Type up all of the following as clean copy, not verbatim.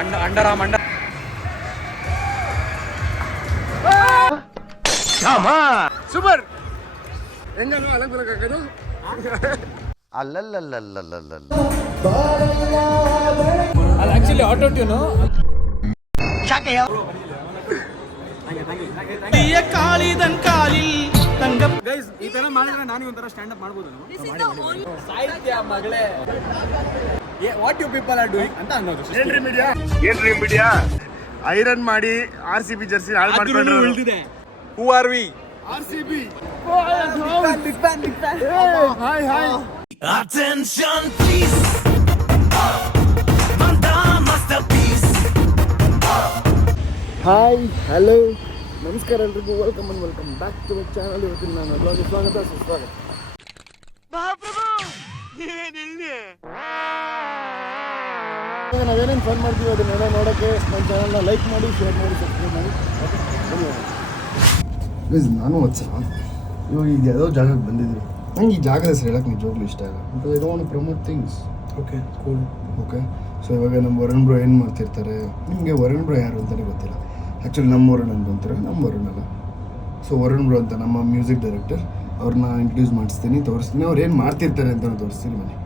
ಅಂಡರಾಮ್ super ಹೆಂಗಲ್ವ Alagh ಬರಕಾಗೋದು ಅಲ್ಲಲ್ಲಲ್ಲಲ್ಲಲ್ಲಲ್ಲ ಅದು actually auto tune ಕಾಳಿದನ್ ಕಾಲಿಲ್ ತಂಗ guys ಈ ತರ ಮಾಡಿದ್ರೆ ನಾನು ಒಂಥರ ಸ್ಟ್ಯಾಂಡ್ ಅಪ್ ಮಾಡ್ಬೋದು ಸಾಹಿತ್ಯ ಮಗಳೇ what you people are doing ಅಂತ ಅನ್ನೋದು ಏನ್ರಿ ಮೀಡಿಯಾ ಐರನ್ ಮಾಡಿ RCB ಜರ್ಸಿ ಹಾಳು ಮಾಡ್ಕೊಂಡ್ರು who are we RCB big fan hi hi Attention please Vanda masterpiece hi hello ನಮಸ್ಕಾರ ಎಲ್ರಿಗೂ welcome back to my channel. ಇವತ್ತಿನ ನಾನು ಬ್ಲಾಗ್ಗೆ ಸ್ವಾಗತ ಸುಸ್ವಾಗತ. ನಾವೇನೇನು ಫನ್ ಮಾಡ್ತೀವಿ ಅದನ್ನೆಲ್ಲ ನೋಡೋಕ್ಕೆ ನನ್ನ ಚಾನಲ್ನ ಲೈಕ್ ಮಾಡಿ, ಶೇರ್ ಮಾಡಿ, ಸಬ್ಸ್ಕ್ರೈಬ್ ಮಾಡಿ. ನಾನು ಸಲ ಇವಾಗ ಈಗ ಯಾವುದೋ ಜಾಗಕ್ಕೆ ಬಂದಿದ್ವಿ. ನಂಗೆ ಈ ಜಾಗದ ಹೆಸರು ಹೇಳಕ್ಕೆ ನಿಜವಾಗ್ಲೂ ಇಷ್ಟ ಆಗಲ್ಲ. Because I don't want to promote things. Okay cool. Okay so ಇವಾಗ ನಮ್ಮ ವರುಣ್ ಬ್ರೋ ಏನು ಮಾಡ್ತಿರ್ತಾರೆ, ನಿಮಗೆ ವರುಣ್ ಬ್ರೋ ಯಾರು ಅಂತಲೇ ಗೊತ್ತಿಲ್ಲ. ಆ್ಯಕ್ಚುಲಿ ನಮ್ಮ ವರುಣ್ ಅಂತಾರೆ, ನಮ್ಮ ವರುಣ್ ಅಲ್ಲ. ಸೊ ವರುಣ್ ಬ್ರೋ ಅಂತ ನಮ್ಮ ಮ್ಯೂಸಿಕ್ ಡೈರೆಕ್ಟರ್, ಅವ್ರನ್ನ ಇಂಟ್ರೊಡ್ಯೂಸ್ ಮಾಡಿಸ್ತೀನಿ, ತೋರಿಸ್ತೀನಿ, ಅವ್ರು ಏನು ಮಾಡ್ತಿರ್ತಾರೆ ಅಂತ ತೋರಿಸ್ತೀನಿ ಬನ್ನಿ.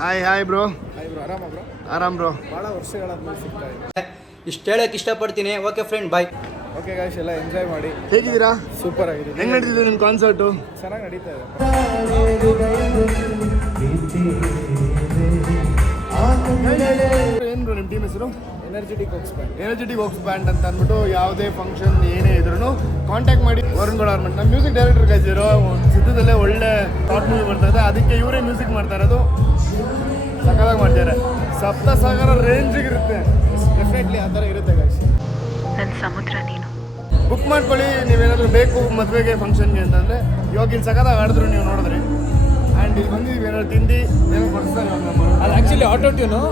Hi bro. ಆರಾಮ್ ಬ್ರೋ. ಭಾಳ ವರ್ಷಗಳಾದ್ಮೇಲೆ ಸಿಗ್ತಾ ಇದೆ. ಇಷ್ಟು ಹೇಳಕ್ಕೆ ಇಷ್ಟಪಡ್ತೀನಿ. ಓಕೆ ಫ್ರೆಂಡ್, ಬಾಯ್. ಓಕೆ ಗಾಯ್ಸ್, ಎಲ್ಲ ಎಂಜಾಯ್ ಮಾಡಿ. ಹೇಗಿದ್ದೀರಾ? ಸೂಪರ್ ಆಗಿದೆ. ಹೆಂಗೆ ನಡೀತಿದೆ ನಿಮ್ಮ ಕಾನ್ಸರ್ಟು? ಚೆನ್ನಾಗಿ ನಡೀತಾ ಇದೆ. ಏನು ಬ್ರೋ ನಿಮ್ಮ ಟೀಮ್ ಹೆಸರು? ಎನರ್ಜೆಟಿಕ್ ಹೋಕ್ಸ್ ಬ್ಯಾಂಡ್ ಅಂತ ಅಂದ್ಬಿಟ್ಟು ಯಾವುದೇ ಫಂಕ್ಷನ್ ಏನೇ ಇದ್ರೂ ಕಾಂಟ್ಯಾಕ್ಟ್ ಮಾಡಿ ವರುಣ್ ಗೌಡ ಅವ್ರ ನಮ್ಮ ಮ್ಯೂಸಿಕ್ ಡೈರೆಕ್ಟರ್ ಗೈಸಿರೋ ಸಿದ್ಧದಲ್ಲೇ ಒಳ್ಳೆ ಶಾರ್ಟ್ ಮೂವಿ ಬರ್ತಾ ಇದೆ, ಅದಕ್ಕೆ ಇವರೇ ಮ್ಯೂಸಿಕ್ ಮಾಡ್ತಾ ಇರೋದು. ಸಕ್ಕತ್ತಾಗಿ ಮಾಡ್ತಾರೆ. ಸಪ್ತಸಾಗರ ರೇಂಜಿಗೆ ಇರುತ್ತೆ, ಡೆಫಿನೆಟ್ಲಿ ಆ ಥರ ಇರುತ್ತೆ ಗೈಸ್. ನನ್ನ ಸಮುದ್ರ ನೀನು. ಬುಕ್ ಮಾಡ್ಕೊಳ್ಳಿ ನೀವೇನಾದರೂ ಬೇಕು ಮದುವೆಗೆ ಫಂಕ್ಷನ್ಗೆ ಅಂತಂದರೆ. ಇವಾಗ ಇಲ್ಲಿ ಸಕ್ಕತ್ತಾಗಿ ಆಡಿದ್ರು, ನೀವು ನೋಡಿದ್ರಿ. ಆ್ಯಂಡ್ ಇಲ್ಲಿ ಬಂದಿದ್ದೀವಿ, ಏನಾದ್ರು ತಿಂಡಿ ಏನೋ ಕೊಡಿಸ್ತಾರೆ. ಅದು actually auto tune.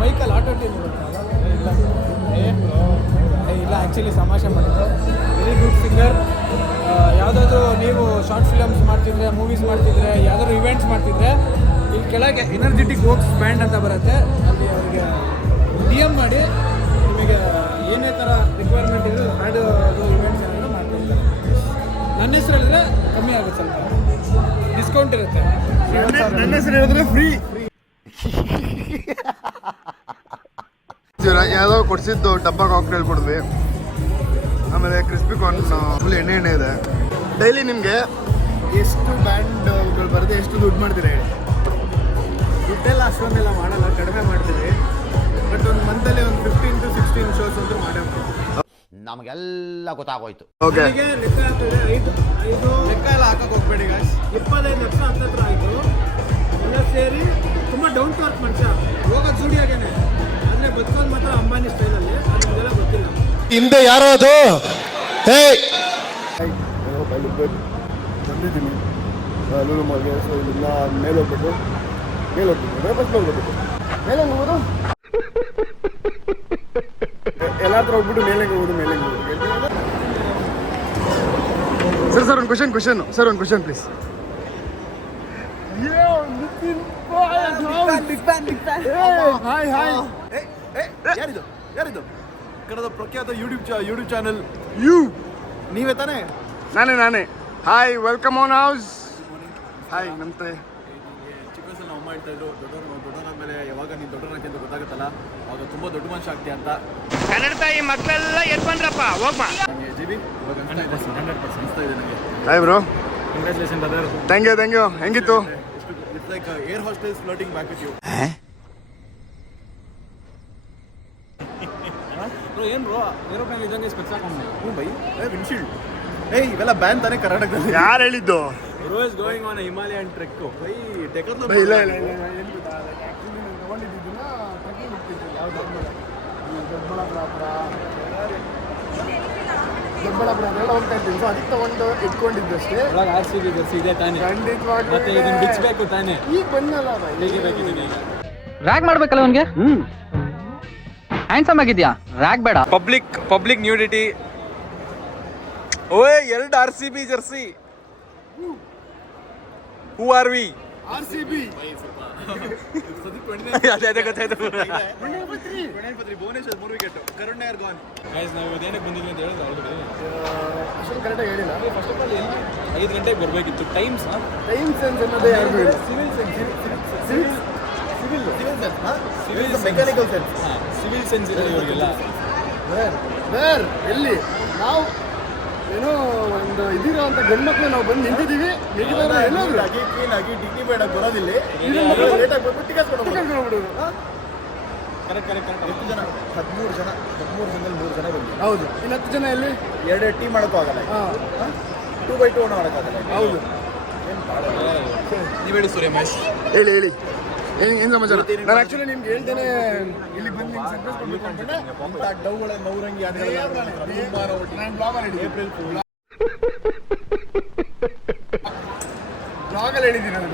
Michael auto tune ಇಲ್ಲ ಆ್ಯಕ್ಚುಲಿ ತಮಾಷೆ ಮಾಡಿದ್ರು. Very good singer. ಯಾವುದಾದ್ರೂ ನೀವು ಶಾರ್ಟ್ ಫಿಲಮ್ಸ್ ಮಾಡ್ತಿದ್ರೆ, ಮೂವೀಸ್ ಮಾಡ್ತಿದ್ರೆ, ಯಾವುದಾದ್ರು ಇವೆಂಟ್ಸ್ ಮಾಡ್ತಿದ್ರೆ, ಇಲ್ಲಿ ಕೆಳಗೆ ಎನರ್ಜೆಟಿಕ್ ಹೋಕ್ಸ್ ಬ್ಯಾಂಡ್ ಅಂತ ಬರುತ್ತೆ, ಅಲ್ಲಿ ಅವರಿಗೆ DM ಮಾಡಿ ನಿಮಗೆ ಏನೇ ಥರ ರಿಕ್ವೈರ್ಮೆಂಟ್ ಇದೆ ಅದು ಇವೆಂಟ್ಸ್ ಏನಾದರೂ ಮಾಡ್ತಿರ್ತಾರೆ. ನನ್ನ ಹೆಸರು ಹೇಳಿದ್ರೆ ಕಮ್ಮಿ ಆಗುತ್ತೆ, ಸ್ವಲ್ಪ ಡಿಸ್ಕೌಂಟ್ ಇರುತ್ತೆ. ನನ್ನ ಹೆಸರು ಹೇಳಿದ್ರೆ ಫ್ರೀ. ಯಾವುದೋ ಕೊಡಿಸಿದ್ದು ಡಬ್ಬ ಕಾಕ್ಟೇಲ್ ಕೊಡಿದ್ವಿ. ಆಮೇಲೆ ಕ್ರಿಸ್ಪಿ ಕಾರ್ನ್ ಫುಲ್ ಎಣ್ಣೆ ಇದೆ. ಡೈಲಿ ನಿಮಗೆ ಎಷ್ಟು ಬ್ಯಾಂಡ್ಗಳು ಬರುತ್ತೆ, ಎಷ್ಟು ದುಡ್ಡು ಮಾಡ್ತೀರಾ ಹೇಳಿ? ದುಡ್ಡೆಲ್ಲ ಅಷ್ಟೊಂದೆಲ್ಲ ಮಾಡಲ್ಲ, ಕಡಿಮೆ ಮಾಡ್ತೀವಿ. ಬಟ್ ಒಂದು ಮಂತಲ್ಲಿ ಒಂದು 15 to 16 ಶೋಸ್ ಅಂತೂ ಮಾಡೇ ಮಾಡ್ತೀವಿ. ನಮಗೆಲ್ಲ ಗೊತ್ತಾಗೋಯ್ತು. ಓಕೆ, ಲೆಕ್ಕ ಆಗ್ತದೆ. ಐದು ಲೆಕ್ಕ ಎಲ್ಲ ಹಾಕಕ್ಕೆ ಹೋಗ್ಬೇಡಿ ಗಾಯ್ಸ್. 25 ಲಕ್ಷ ಹತ್ತತ್ರ ಆಯಿತು ಎಲ್ಲ ಸೇರಿ. ತುಂಬ ಡೌನ್ ಟು ಅರ್ತ್ ಮನುಷ್ಯ, ಹೋಗೋದು ಜೂಡಿಯಾಗೇನೆ, ಆದರೆ ಬದುಕೋದು ಮಾತ್ರ ಅಂಬಾನಿ ಸ್ಟೈಲಲ್ಲಿ. ಅದೆಲ್ಲ ಗೊತ್ತಿಲ್ಲ. ಹಿಂದೆ ಯಾರೋ ಅದು ಬಂದಿದ್ದೀನಿ ಲೂಲು ಮಾಲ್ಗೆ. ಸೊ ಇಲ್ಲಿಂದ ಮೇಲೆ ಹೋಗ್ಬಿಟ್ಟು ಬಸ್ ಹೋಗ್ಬಿಟ್ಟು ಮೇಲೆ ಹೋಗೋದು, ಎಲ್ಲಾದ್ರೂ ಹೋಗ್ಬಿಟ್ಟು ಮೇಲೆ ಹೋಗೋದು. ಸರ್ ಒಂದು ಕ್ವಶನ್ ಸರ್, ಒಂದು ಕ್ವಶನ್ ಪ್ಲೀಸ್. ಯಾರಿದು? ಕನ್ನಡದ ಪ್ರಖ್ಯಾತ ಯೂಟ್ಯೂಬ್ ಚಾನಲ್ ನೀವೇ ತಾನೇ? ನಾನೇ. Hi, welcome on house. Hi, ನಮಸ್ತೆ. ಚಿಕ್ಕ ವಯಸ್ಸಲ್ಲಿ ನಾವು ಅಮ್ಮ ಹೇಳ್ತಾ ಇದ್ರು, ದೊಡ್ಡವರಾದ್ಮೇಲೆ ಯಾವಾಗ ನೀನು ದೊಡ್ಡವರಾಗ್ತಿ ಅಂತ ಗೊತ್ತಾಗುತ್ತಲ್ಲ, ಆವಾಗ ತುಂಬ ದೊಡ್ಡ ಮನುಷ್ಯ ಆಗ್ತೀಯ ಅಂತ. ಕನ್ನಡ ತಾಯಿ ಮಕ್ಕಳೆಲ್ಲ ಎದ್ದು ಬಂದ್ರಪ್ಪ, ಹೋಗ್ಬಾ. ನನಗೆ GB ಇವಾಗ 100% ಅನಿಸ್ತಾ ಇದೆ ನನಗೆ. Hi bro. Congratulation brother. Thank you. ಹೆಂಗಿತ್ತು? It's like air hostess floating back with you. Bro ಏನು ಬ್ರೋ, ಏರೋಪ್ಲೇನ್ ಇದ್ದಂಗೆ ಸ್ಪೆಕ್ಸ್ ಹಾಕೊಂಡು. ಹ್ಞೂ ಬೈ, ವಿಂಡ್ಶೀಲ್ಡ್. ಇವೆಲ್ಲ ಬ್ಯಾನ್ ತಾನೇ ಕರ್ನಾಟಕದಲ್ಲಿ? ಯಾರು ಹೇಳಿದ್ದು? Bro is going on Himalayan trek. By technology ಇಲ್ಲ. ದೊಡ್ಡಬಳ್ಳಾಪುರ ಅದೆಲ್ಲ ಹೋಗ್ತಾ ಇರ್ತೀನಿ. ಸೊ ಅದಕ್ಕೆ ತಗೊಂಡು ಇಟ್ಕೊಂಡಿದ್ದಷ್ಟೇ. RCB ಜರ್ಸಿ ಇದೆ ತಾನೇ, ಖಂಡಿತವಾಗಿ ಮತ್ತೆ ಇದನ್ನ ಬಿಚ್ಚಬೇಕು ತಾನೇ. ಈಗ ಬಂದಲ್ಲ ಹೇಗೆ ಬೇಕಿದ್ದೀನಿ ಈಗ ರ್ಯಾಗ್ ಮಾಡ್ಬೇಕಲ್ಲ ಅವನಿಗೆ. ಹ್ಯಾಂಡ್ಸಮ್ ಆಗಿದ್ಯಾ, ರ್ಯಾಗ್ ಬೇಡ. ಪಬ್ಲಿಕ್ ನ್ಯೂಡಿಟಿ ಓಯ್ 2 RCB jersey. Who are we? RCB. ಅದೇ ಗೊತ್ತಾಯ್ತು. Bhuvneshwar 3 wicket. Karun Nair gone. Guys ನಾವು ಏನಕ್ಕೆ ಬಂದಿದ್ವಿ ಅಂತ ಹೇಳಿದ್ರೆ ಆಲ್ರೆಡಿ ಅಷ್ಟೊಂದು ಕರೆಕ್ಟಾಗಿ ಹೇಳಿಲ್ಲ. ಫಸ್ಟ್ ಆಫ್ ಆಲ್ 5 ಗಂಟೆಗೆ ಬರಬೇಕಿತ್ತು. ಟೈಮ್ ಸೆನ್ಸ್ ಅನ್ನೋದೇ ಯಾರಿಗೂ ಇಲ್ಲ. Mechanical sense. ಸಿವಿಲ್ ಸೆನ್ಸ್ ಇದೆ ಇವರಿಗೆಲ್ಲ. ಬೇರ್ ಎಲ್ಲಿ ನಾವು ಏನೋ ಒಂದು ಇದಿರೋ ಅಂತ ಗಂಡ್ಮಕ್ಳು ನಾವು ಬಂದು ನಿಂತಿದ್ದೀವಿ. ಎಲ್ಲೋದ್ರು ಕ್ಲೀನ್ ಆಗಿ ಡಿಗ್ರಿ ಬೇಡ ಬರೋದಿಲ್ಲ. ಲೇಟಾಗಿ ಬಂದ್ಬಿಟ್ಟು ಟಿಕೆಟ್ ಕೊಡೋದು. ಕರೆಕ್ಟ್ ಎಷ್ಟು ಜನ? 13 ಜನ. 13 ಜನದಲ್ಲಿ 3 ಜನ ಬಂದಿದೆ. ಹೌದು. ಇನ್ನು 10 ಜನ ಎಲ್ಲಿ? 2 ಟೀಮ್ ಮಾಡೋಕ್ಕೂ ಆಗಲ್ಲ. 2x2 ಮಾಡೋಕ್ಕಾಗಲ್ಲ. ಹೌದು. ನೀವು ಹೇಳಿ ಸೂರ್ಯಮಹೇಶ್. ಹೇಳಿ ಏನು ಸಮಾಚಾರ? ನಾನು ಆ್ಯಕ್ಚುಲಿ ನಿಮ್ಗೆ ಹೇಳ್ತೇನೆ ಇಲ್ಲಿ ಬಂದು ನಿಮ್ಗೆ ಸರ್ಪ್ರೈಸ್ ಕೊಡಬೇಕು ಅಂದ್ಕೊಂಡೆ. ಅಂತ ಡೌಗಳ ನೌರಂಗಿ ಏಪ್ರಿಲ್ ಬ್ಲಾಗಲ್ಲಿ ಹೇಳಿದ್ದೀನಿ ನಾನು.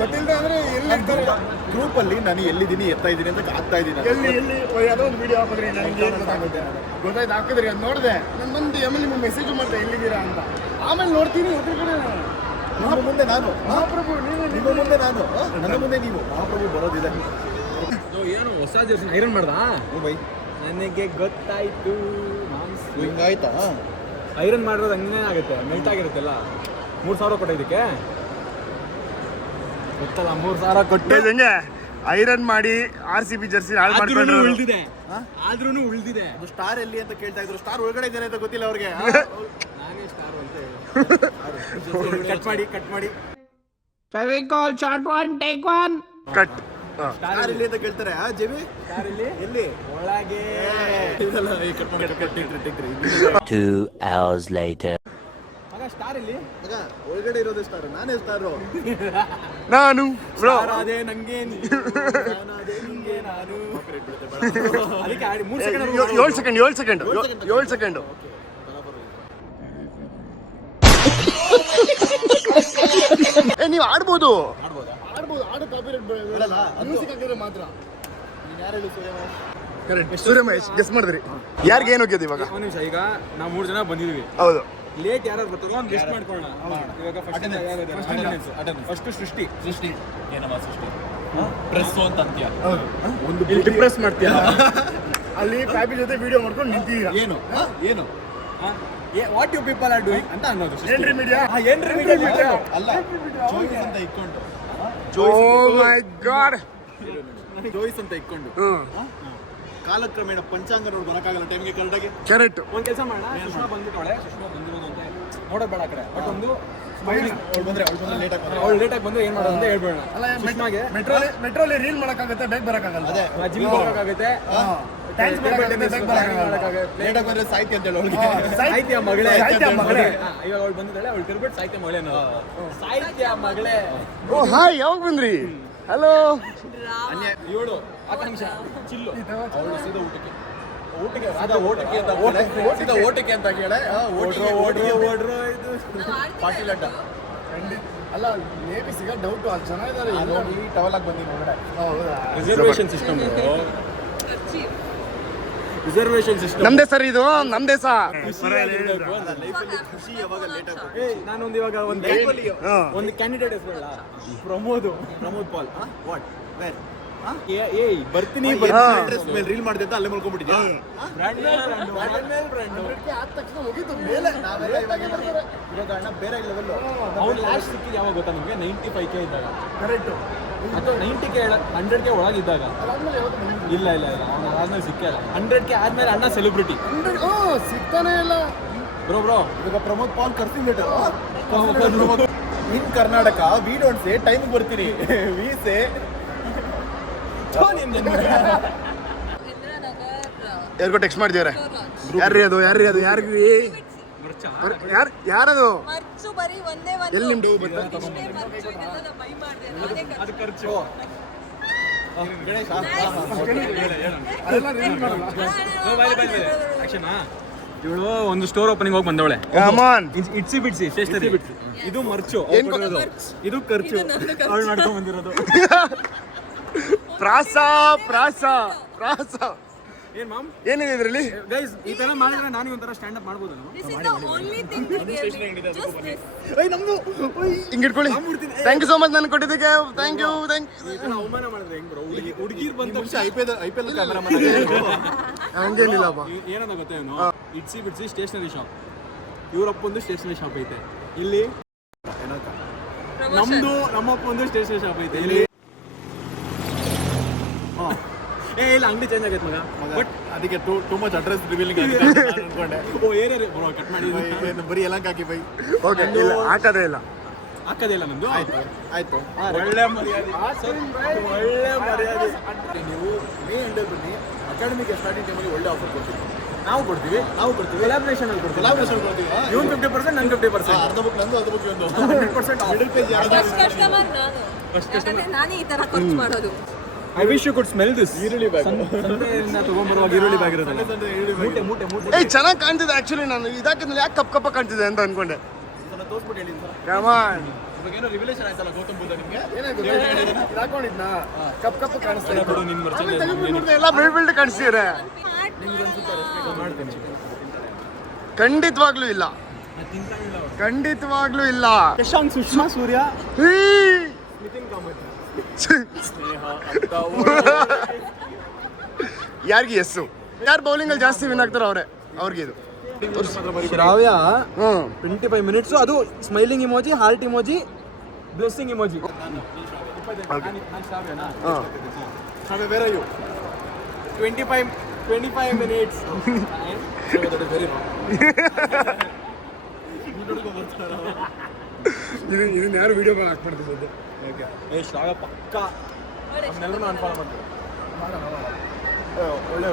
ಗೊತ್ತಿಲ್ಲದೆ ಅಂದರೆ ಎಲ್ಲಿರ್ತಾರೆ ಗ್ರೂಪಲ್ಲಿ ನಾನು ಎಲ್ಲಿದ್ದೀನಿ ಎತ್ತಾ ಇದ್ದೀನಿ ಅಂತ ಆಗ್ತಾ ಇದ್ದೀನಿ. ಎಲ್ಲಿ ಯಾವುದೋ ಒಂದು ವೀಡಿಯೋ ಹಾಕಿದ್ರಿ ನನಗೆ ಗೊತ್ತಾಯ್ತು ಹಾಕಿದ್ರಿ ಅದು ನೋಡಿದೆ. ನಾನು ಬಂದು ಆಮೇಲೆ ನಿಮ್ಗೆ ಮೆಸೇಜ್ ಮಾಡಿದೆ ಎಲ್ಲಿದ್ದೀರಾ ಅಂತ. ಆಮೇಲೆ ನೋಡ್ತೀನಿ ಅದ್ರ ಕಡೆ ನಿಮ್ಮ ಮುಂದೆ ನಾನು ಮಹಾಪ್ರಭು ನೀವು ನಿಮ್ಮ ಮುಂದೆ ನಾನು ನನ್ನ ಮುಂದೆ ನೀವು ಮಹಾಪ್ರಭು ಬರೋದಿದೆ. ಏನು ಹೊಸ ಜರ್ಸಿ ಐರನ್ ಮಾಡ್ದಾ? ಬೈ ನನಗೆ ಗೊತ್ತಾಯ್ತು. ಹಿಂಗಾಯ್ತಾ? ಐರನ್ ಮಾಡಿರೋದು ಹಂಗೇ ಆಗುತ್ತೆ, ಮೆಲ್ಟ್ ಆಗಿರುತ್ತೆಲ್ಲ. 3,000 ಕೊಟ್ಟ ಇದಕ್ಕೆ ಗೊತ್ತಲ್ಲ. 3,000 ಕೊಟ್ಟು ಹೆಂಗೆ ಐರನ್ ಮಾಡಿ RCB ಜರ್ಸಿ ಹಾಳು ಮಾಡ್ಕೊಂಡ್ರು. ಉಳಿದಿದೆ ಆದ್ರೂ ಉಳಿದಿದೆ. ಸ್ಟಾರ್ ಎಲ್ಲಿ ಅಂತ ಕೇಳ್ತಾ ಇದ್ರು. ಸ್ಟಾರ್ ಒಳಗಡೆ ಇದ್ದಾರೆ ಅಂತ ಗೊತ್ತಿಲ್ಲ ಅವ್ರಿಗೆ. ನಾನೇ ಸ್ಟಾರ್ ಅಂತ ಹೇಳಿ ಕಟ್ ಮಾಡಿ Fevicol short 1 take 1 cut. Star ಎಲ್ಲಿ ಅಂತ ಕೇಳ್ತಾರೆ. ಜೆವಿ ಸ್ಟಾರ್ ಎಲ್ಲಿ ಒಳಗೆ ಇದೆಲ್ಲ ಈ ಕಟ್ ಮಾಡಿ 2 hours later. ಮಗ ಸ್ಟಾರ್ ಇಲ್ಲಿ ಮಗ ಒಳಗಡೆ ಇರೋದೇ ಸ್ಟಾರ್. ನಾನೇ ಸ್ಟಾರು. ನಾನು ಬ್ರೋ ಅದೇ ನಂಗೆ ಅದೇ ನಿಂಗೆ ನಾನು ಅದಕ್ಕೆ 3 ಸೆಕೆಂಡ್ 7 ಸೆಕೆಂಡ್ ನೀವು ಆಡ್ಬೋದು. ಆಡೋ ಕಾಪಿರೈಟ್ ಬರಲ್ಲ. ಮ್ಯೂಸಿಕ್ ಹಾಕಿದ್ರೆ ಮಾತ್ರ. ನೀನು ಯಾರು ಹೇಳಿ ಸೂರ್ಯಮಹೇಶ್? ಕರೆಕ್ಟ್. ಸೂರ್ಯಮಹೇಶ್ ಗೆಸ್ ಮಾಡಿದ್ರಿ. ಯಾರಿಗೆ ಏನು ಹೋಗ್ಯದ ಇವಾಗ? ಒಂದು ನಿಮಿಷ. ಈಗ ನಾವು 3 ಜನ ಬಂದಿದ್ದೀವಿ. ಹೌದು. ಲೇಟ್ ಯಾರು ಬರ್ತಾರೋ ಒಂದು ಲಿಸ್ಟ್ ಮಾಡ್ಕೊಳ್ಳೋಣ. ಇವಾಗ ಫಸ್ಟ್ ಸೃಷ್ಟಿ ಏನಮ್ಮ ಸೃಷ್ಟಿ? ಪ್ರೆಸ್ ಅಂತ ಅಂತೀಯ. ಒಂದು ಡಿಪ್ರೆಸ್ ಮಾಡ್ತೀಯ. ಅಲ್ಲಿ ಫ್ಯಾಮಿಲಿ ಜೊತೆ ವಿಡಿಯೋ ಮಾಡ್ಕೊಂಡು ನಿಂತಿದ್ದೀರಾ. ಏನು what you people are doing ಅಂತ ಅನ್ನೋದು. ಏನ್ರಿ ಮೀಡಿಯಾ? ಏನ್ರಿ ಮೀಡಿಯಾ ಅಲ್ಲ, ಜೋಯಿಸ್ ಅಂತ ಇಟ್ಕೊಂಡು. ಓ ಮೈ ಗಾಡ್. ಜೋಯಿಸ್ ಅಂತ ಇಟ್ಕೊಂಡು ಕಾಲಕ್ರಮೇಣ ಪಂಚಾಂಗ ನೋಡಿ ಬರಕ್ಕಾಗಲ್ಲ ಟೈಮ್ಗೆ ಕರೆಕ್ಟಾಗಿ. ಕರೆಕ್ಟ್. ಒಂದು ಕೆಲಸ ಮಾಡೋಣ. ಸುಷ್ಮಾ ಬಂದಿರೋಳೆ. ಸುಷ್ಮಾ ಬಂದಿರೋದು ಅಂತ ನೋಡೋದು ಬೇಡ ಆ ಕಡೆ. ಬಟ್ ಒಂದು ಅವ್ಳು ಬಂದ್ರೆ ಲೇಟಾಗಿ ಬಂದ್ರೆ ಅವಳು ಲೇಟಾಗಿ ಬಂದ್ರೆ ಏನು ಮಾಡೋದು ಅಂತ ಹೇಳ್ಬೇಡ. ಸುಷ್ಮಾಗೆ ಮೆಟ್ರೋಲಿ ರೀಲ್ ಮಾಡಕ್ಕಾಗತ್ತೆ, ಬೇಗ ಬರಕ್ಕಾಗಲ್ಲ. ಅದೇ ಜಿಮ್ ಹೋಗಕ್ಕಾಗುತ್ತೆ. ಲೇಟಾಗಿ ಬಂದ್ರೆ ಸಾಹಿತ್ಯ ಅಂತ ಹೇಳಿ ಅವ್ಳಿಗೆ. ಸಾಹಿತ್ಯ ಮಗಳೇ. ಮಗಳೇ. ಇವಾಗ ಅವಳು ಬಂದಿದ್ದಾಳೆ. ಅವಳು ತಿರ್ಬಿಟ್ಟು ಸಾಹಿತ್ಯ ಮಗಳೇ ಅನ್ನೋ. ಸಾಹಿತ್ಯ ಮಗಳೇ. ಓ ಹಾಯ್, ಯಾವಾಗ ಬಂದ್ರಿ? ಹಲೋ. ಇವಳು ಆಕಾಂಕ್ಷ ಚಿಲ್ಲು. ಅವಳು ಸೀದಾ ಓಟಕ್ಕೆ ಅಂತ ಕೇಳೆ. ಓಡ್ರೋ ಇದು ಪಾಟೀಲ್ ಅಡ್ಡ. ಅಲ್ಲ ಮೇ ಬಿ ಸಿಗ ಡೌಟು. ಅಲ್ಲಿ ಜನ ಇದ್ದಾರೆ. ನೋಡಿ ಟವಲ್ ಆಗಿ ಬಂದಿನಿ ಒಳಗಡೆ. Reservation system. ರಿಸರ್ವೇಶನ್ ಸಿಸ್ಟಮ್ ನಮ್ದೇ ಸರ್, ಇದು ನಮ್ದೇ ಸಾ. ಲೈಫಲ್ಲಿ ಖುಷಿ ಯಾವಾಗ ಲೇಟ್ ಆಗುತ್ತೆ. ನಾನೊಂದು ಇವಾಗ ಒಂದು ಕ್ಯಾಂಡಿಡೇಟ್ ಹೆಸರು ಹೇಳ. ಪ್ರಮೋದ್ ಪಾಲ್. ವಾಟ್ ವೇರ್ ಏಯ್ ಬರ್ತೀನಿ ಅಡ್ರೆಸ್ ಮೇಲೆ ರೀಲ್ ಮಾಡಿದೆ ಅಂತ ಅಲ್ಲೇ ಮಲ್ಕೊಂಡ್ಬಿಟ್ಟಿದ್ಯಾ? ಆದ ತಕ್ಷಣ ಮುಗೀತು ಮೇಲೆ. ನಾವೆಲ್ಲ ಇವಾಗ ಅಣ್ಣ ಬೇರೆ ಲೆವೆಲ್ಲು. ಅವ್ನು ಲಾಸ್ಟ್ ಸಿಕ್ಕಿದ್ದು ಯಾವಾಗ ಗೊತ್ತಾ ನಿಮಗೆ? 95K ಇದ್ದಾಗ. ಕರೆಕ್ಟು. ಅಥವಾ 90K 100K ಒಳಗಿದ್ದಾಗ. ಅದಾದ್ಮೇಲೆ ಯಾವತ್ತೂ ಬಂದಿಲ್ಲ. ಇಲ್ಲ ಅವ್ನು ಅದಾದ್ಮೇಲೆ ಸಿಕ್ಕೇ ಇಲ್ಲ. 100K ಆದ್ಮೇಲೆ ಅಣ್ಣ ಸೆಲೆಬ್ರಿಟಿ. ಸಿಗ್ತಾನೆ ಇಲ್ಲ ಬ್ರೋ. ಇವಾಗ Pramod Paul cursing in Karnataka we don't say time ಬರ್ತೀನಿ. ವಿ ಸೇ ಯಾರಿಗೋ ಟೆಕ್ಸ್ಟ್ ಮಾಡಿದ್ದೀವ್ರೆ. ಯಾರ್ರಿ ಅದು ಯಾರಿಗ್ರಿ? ಯಾರದು? ಎಲ್ಲಿ ನಿಮ್ ಡೌ ಬಂದ? ಅದು ಖರ್ಚು. ಗಣೇಶ್ ಇವಳು ಒಂದು ಸ್ಟೋರ್ ಓಪನಿಂಗ್ ಹೋಗಿ ಬಂದವಳೆ. ಇಟ್ಸಿ ಬಿಡ್ಸಿ ಸ್ಟೇಷನರಿ. ಇದು ಮರ್ಚು, ಇದು ಖರ್ಚು. ಅವಳು ನಡ್ಕೊಂಡ್ ಬಂದಿರೋದು. ಪ್ರಾಸ ಏನ್ ಮಾಮ್ ಏನಿದೆ ಇದರಲ್ಲಿ? ಗೈಸ್ ಈ ತರ ಮಾಡಿದ್ರೆ ನಾನು ಒಂಥರ ಸ್ಟ್ಯಾಂಡ್ ಅಪ್ ಮಾಡ್ಬೋದು ನಾನು. This is the only thing to really just this. ಹಿಂಗೆ ಇಟ್ಕೊಳ್ಳಿ. ಥ್ಯಾಂಕ್ ಯು ಸೋ ಮಚ್ ನಾನು ಕೊಟ್ಟಿದ್ದಕ್ಕೆ. Thank you. ಈ ತರ ಅವಮಾನ ಮಾಡಿದ್ರೆ ಹೆಂಗ್ ಬ್ರೋ? ಹುಡುಗಿರ್ ಬಂದ ತಕ್ಷಣ ಐಪಿಎಲ್ ಕ್ಯಾಮೆರಾಮನ್ ಹಂಗೇನಿಲ್ಲಪ್ಪ. ಏನಂತ ಗೊತ್ತೇನು, ಇಟ್ಸಿ ಬಿಡ್ಸಿ ಸ್ಟೇಷನರಿ ಶಾಪ್, ಇವ್ರಪ್ಪ ಒಂದು ಸ್ಟೇಷನರಿ ಶಾಪ್ ಐತೆ ಇಲ್ಲಿ, ನಮ್ಮಪ್ಪ ಒಂದು ಸ್ಟೇಷನರಿ ಶಾಪ್ ಐತೆ ಇಲ್ಲಿ. ಇಲ್ಲ ಅಂಗಡಿ ಚೇಂಜ್ ಆಗೈತೆ ಮಗ, ಬಟ್ ಅದಕ್ಕೆ ಟೂ ಮಚ್ ಅಡ್ರೆಸ್ ರಿವೀಲಿಂಗ್ ಆಗಿದೆ ಅನ್ಕೊಂಡೆ. ಓ ಏರಿಯಾ ಬ್ರೋ ಕಟ್ ಮಾಡಿ ಬರೀ ಎಲ್ಲ ಹಾಕಿ ಬೈ. ಓಕೆ, ಇಲ್ಲ ಹಾಕೋದೇ ಇಲ್ಲ. ಹಾಕೋದಿಲ್ಲ ನಂದು. ಆಯ್ತು. ಒಳ್ಳೆ ಮರ್ಯಾದೆ, ಒಳ್ಳೆ ಮರ್ಯಾದೆ. ನೀವು ಮೇ ಎಂಡಲ್ಲಿ ಬನ್ನಿ, ಅಕಾಡೆಮಿಕ್ ಸ್ಟಾರ್ಟಿಂಗ್ ಟೈಮಲ್ಲಿ ಒಳ್ಳೆ ಆಫರ್ ಕೊಡ್ತೀವಿ. ನಾವು ಕೊಡ್ತೀವಿ ಕೊಲಾಬ್ರೇಷನ್ ಅಲ್ಲಿ ಕೊಡ್ತೀವಿ. ಇವ್ನು 50%, ನಾನು 50%. ಅರ್ಧ ಬುಕ್ ನಂದು, ಅರ್ಧ ಬುಕ್ ಇವಂದು. 100% ಮಿಡಲ್ ಪೇಜ್ First customer ನಾನು. ಯಾಕಂದ್ರೆ ನಾನೇ ಈ ತರ ಖರ್ಚು ಮಾಡೋದು. I wish you could smell this. ಈರುಳ್ಳಿ ಬ್ಯಾಗ್ ಸಂತೆಯಿಂದ ತಗೊಂಡ್ಬರುವಾಗ ಈರುಳ್ಳಿ ಬ್ಯಾಗ್ ಇರೋದಲ್ಲ, ಮೂಟೆ ಏಯ್ ಚೆನ್ನಾಗಿ ಕಾಣ್ತಿದೆ ಆಕ್ಚುಲಿ. ನಾನು ಇದಾಕಿದ್ಮೇಲೆ ಯಾಕೆ ಕಪ್ಪ ಕಾಣ್ತಿದೆ ಅಂತ ಅನ್ಕೊಂಡೆ. ತೋರಿಸ್ಬಿಟ್ಟು ಹೇಳಿ ಸರ್. Come on. ಇವಾಗ ಏನೋ ರಿವಿಲೇಷನ್ ಆಯ್ತಲ್ಲ ಗೌತಮ್ ಬುದ್ಧ ನಿಮಗೆ. ಏನಾಯ್ತು ಹಾಕೊಂಡಿದ್ನಾ ಕಪ್ ಕಾಣಿಸ್ತಾ ಇದೆ. ಬಿಡು ನಿನ್ನ ಮರ್ಚೆ ಎಲ್ಲ ಬಿಲ್ಡ್ ಕಾಣಿಸ್ತಿದೆ. ಮಾಡ್ತೀನಿ. ಖಂಡಿತವಾಗ್ಲೂ ಇಲ್ಲ, ಖಂಡಿತವಾಗ್ಲೂ ಇಲ್ಲ. ಯಶಾಂಕ್, ಸುಷ್ಮಾ, ಸೂರ್ಯ, ಹೀ. ನಿತಿನ್ ಕಾಮತ್, ಯಾರಿಗೆ ಎಸ್ಸು? ಯಾರು ಬೌಲಿಂಗ್ ಅಲ್ಲಿ ಜಾಸ್ತಿ ವಿನ್ ಆಗ್ತಾರೋ ಅವ್ರಿಗೆ ಇದು. ಶ್ರಾವ್ಯ ಹ್ಮ್ 25 ಮಿನಿಟ್ಸ್, ಅದು smiling emoji, heart emoji, blessing emoji. Shravya where are you? 25 minutes. ಇದನ್ನ ಯಾರು ವಿಡಿಯೋ ಕಾಲ್ ಹಾಕ್ಬಿಡ್ತಿದ್ದೆ. ಏ ಶ್ರಾವ್ಯ ಪಕ್ಕ ನಮ್ಮೆಲ್ಲರೂ ಅನ್ಫಾಲೋ ಮಾಡ್ತೀವಿ. ಒಳ್ಳೆ